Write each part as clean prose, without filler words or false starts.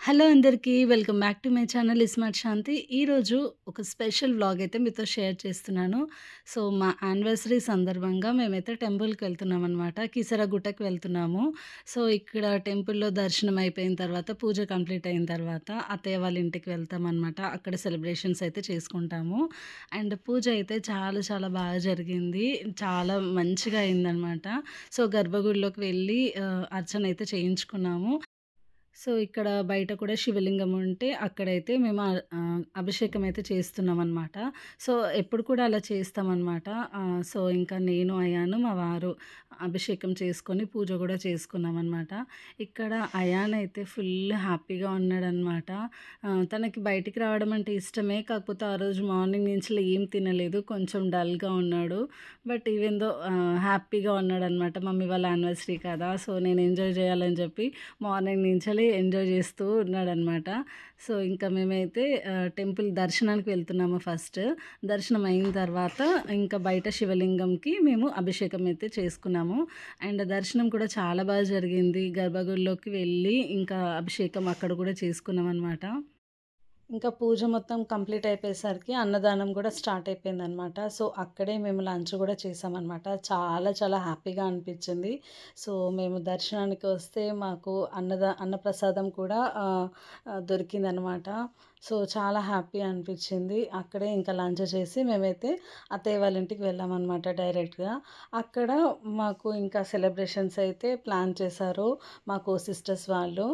Hello అందరికీ. Welcome back to my channel smart Shanti. ఈరోజు ఒక స్పెషల్ వ్లాగ్ అయితే మీతో షేర్ చేస్తున్నాను. సో, మా యానివర్సరీ సందర్భంగా మేమైతే టెంపుల్‌కి వెళ్తున్నామనమాట. కీసరగుట్టకి వెళ్తున్నాము. సో, ఇక్కడ టెంపుల్‌లో దర్శనం అయిపోయిన తర్వాత, పూజ కంప్లీట్ అయిన తర్వాత అత్తయ్య వాళ్ళ ఇంటికి వెళ్తామనమాట. అక్కడ సెలబ్రేషన్స్ అయితే చేసుకుంటాము. అండ్ పూజ అయితే చాలా చాలా బాగా జరిగింది. చాలా మంచిగా అయిందనమాట. సో, గర్భగుడిలోకి వెళ్ళి అర్చన అయితే చేయించుకున్నాము. సో, ఇక్కడ బయట కూడా శివలింగం ఉంటే అక్కడైతే మేము అభిషేకం అయితే చేస్తున్నామనమాట. సో, ఎప్పుడు కూడా అలా చేస్తామనమాట. సో, ఇంకా నేను అయాను, మా వారు అభిషేకం చేసుకొని పూజ కూడా చేసుకున్నామనమాట. ఇక్కడ అయాన్ అయితే ఫుల్ హ్యాపీగా ఉన్నాడనమాట. తనకి బయటికి రావడం అంటే ఇష్టమే. కాకపోతే ఆ రోజు మార్నింగ్ నుంచి ఏం తినలేదు. కొంచెం డల్‌గా ఉన్నాడు. బట్ ఈవెన్ దో హ్యాపీగా ఉన్నాడనమాట. మమ్మీ వాళ్ళ యానివర్సరీ కదా! సో, నేను ఎంజాయ్ చేయాలని చెప్పి మార్నింగ్ నుంచెల్లి ఎంజాయ్ చేస్తూ ఉన్నాడనమాట. సో, ఇంకా మేమైతే టెంపుల్ దర్శనానికి వెళ్తున్నాము ఫస్ట్. దర్శనం అయిన తర్వాత ఇంకా బయట శివలింగంకి మేము అభిషేకం అయితే చేసుకున్నాము. అండ్ దర్శనం కూడా చాలా బాగా జరిగింది. గర్భగుడిలోకి వెళ్ళి ఇంకా అభిషేకం అక్కడ కూడా చేసుకున్నామనమాట. ఇంకా పూజ మొత్తం కంప్లీట్ అయిపోయేసరికి అన్నదానం కూడా స్టార్ట్ అయిపోయిందనమాట. సో, అక్కడే మేము లంచ్ కూడా చేసామనమాట. చాలా చాలా హ్యాపీగా అనిపించింది. సో, మేము దర్శనానికి వస్తే మాకు అన్నప్రసాదం కూడా దొరికిందనమాట. సో, చాలా హ్యాపీ అనిపించింది. అక్కడే ఇంకా లంచ్ చేసి మేమైతే అత్తయ్య వాళ్ళ ఇంటికి వెళ్ళామనమాట డైరెక్ట్‌గా. అక్కడ మాకు ఇంకా సెలబ్రేషన్స్ అయితే ప్లాన్ చేశారు మాకు సిస్టర్స్ వాళ్ళు.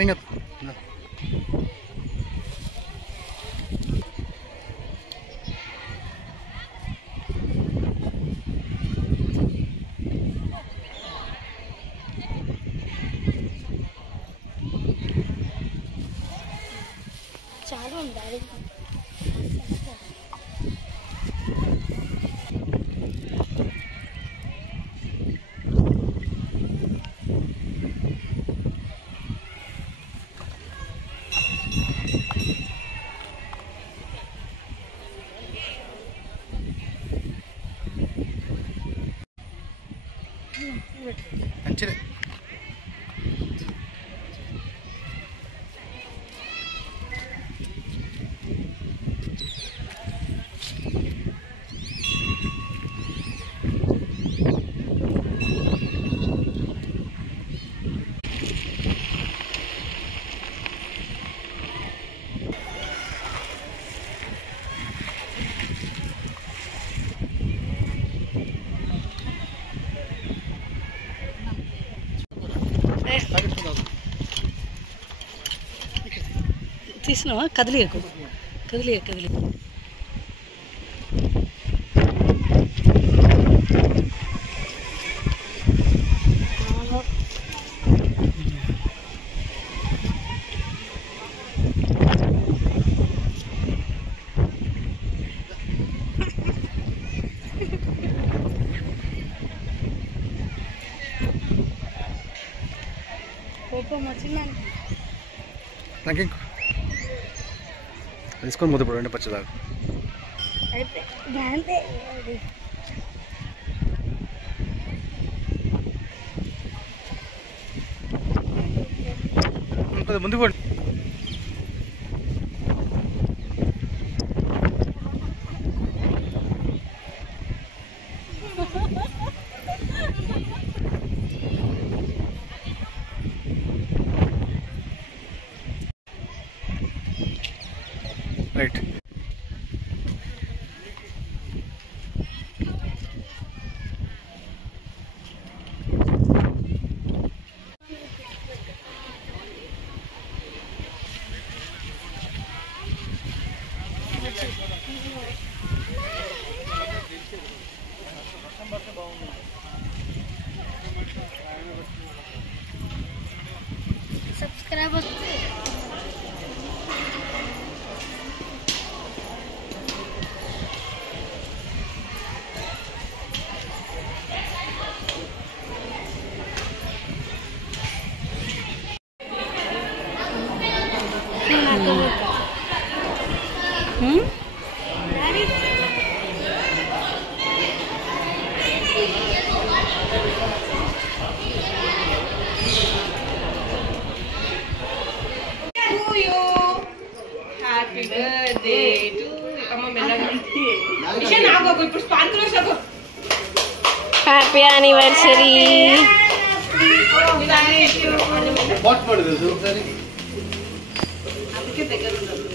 Ingat. చాలా ఉండాలి. మంచిదే. తీసినావా? కదిలియకు కదిలి కోపం వచ్చిందని నాకేం తీసుకొని ముద్దు పడండి పచ్చదాకా. అయితే అంతే. ముందుకు పోండి. Right. Subscribers happy birthday to అమ్మ మెల్లగా ఇషా నాగో ఇప్పుడు స్పార్కులో సగో హ్యాపీ యానివర్సరీ. బాట్ పడదు ఒకసారి అందుకే దగ్గర ఉండదు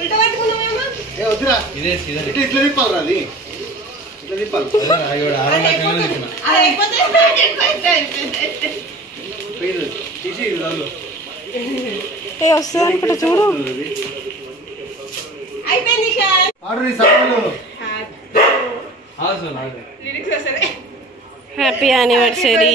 ఉల్టా పట్టుకున్నామేమో ఏ వద్దురా ఇదే ఇట్లా తిప్పాలి అది ఇట్లా తిప్పాలి అది అయిపోతే తీసి రాదు ఏ వస్తుంది అనుకుంటా చూడు. అయిపోయింది ఇషా ఆర్డర్ సామాన్లు లిరిక్స్ వస్తాయి హ్యాపీ యానివర్సరీ.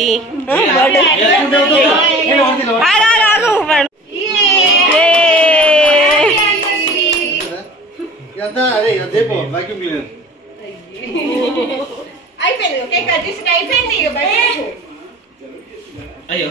అదే అదేపో వాక్యూమ్ క్లీనర్ అయిపోయింది ఓకే కట్ చేసి అయిపోయింది బయట అయ్యో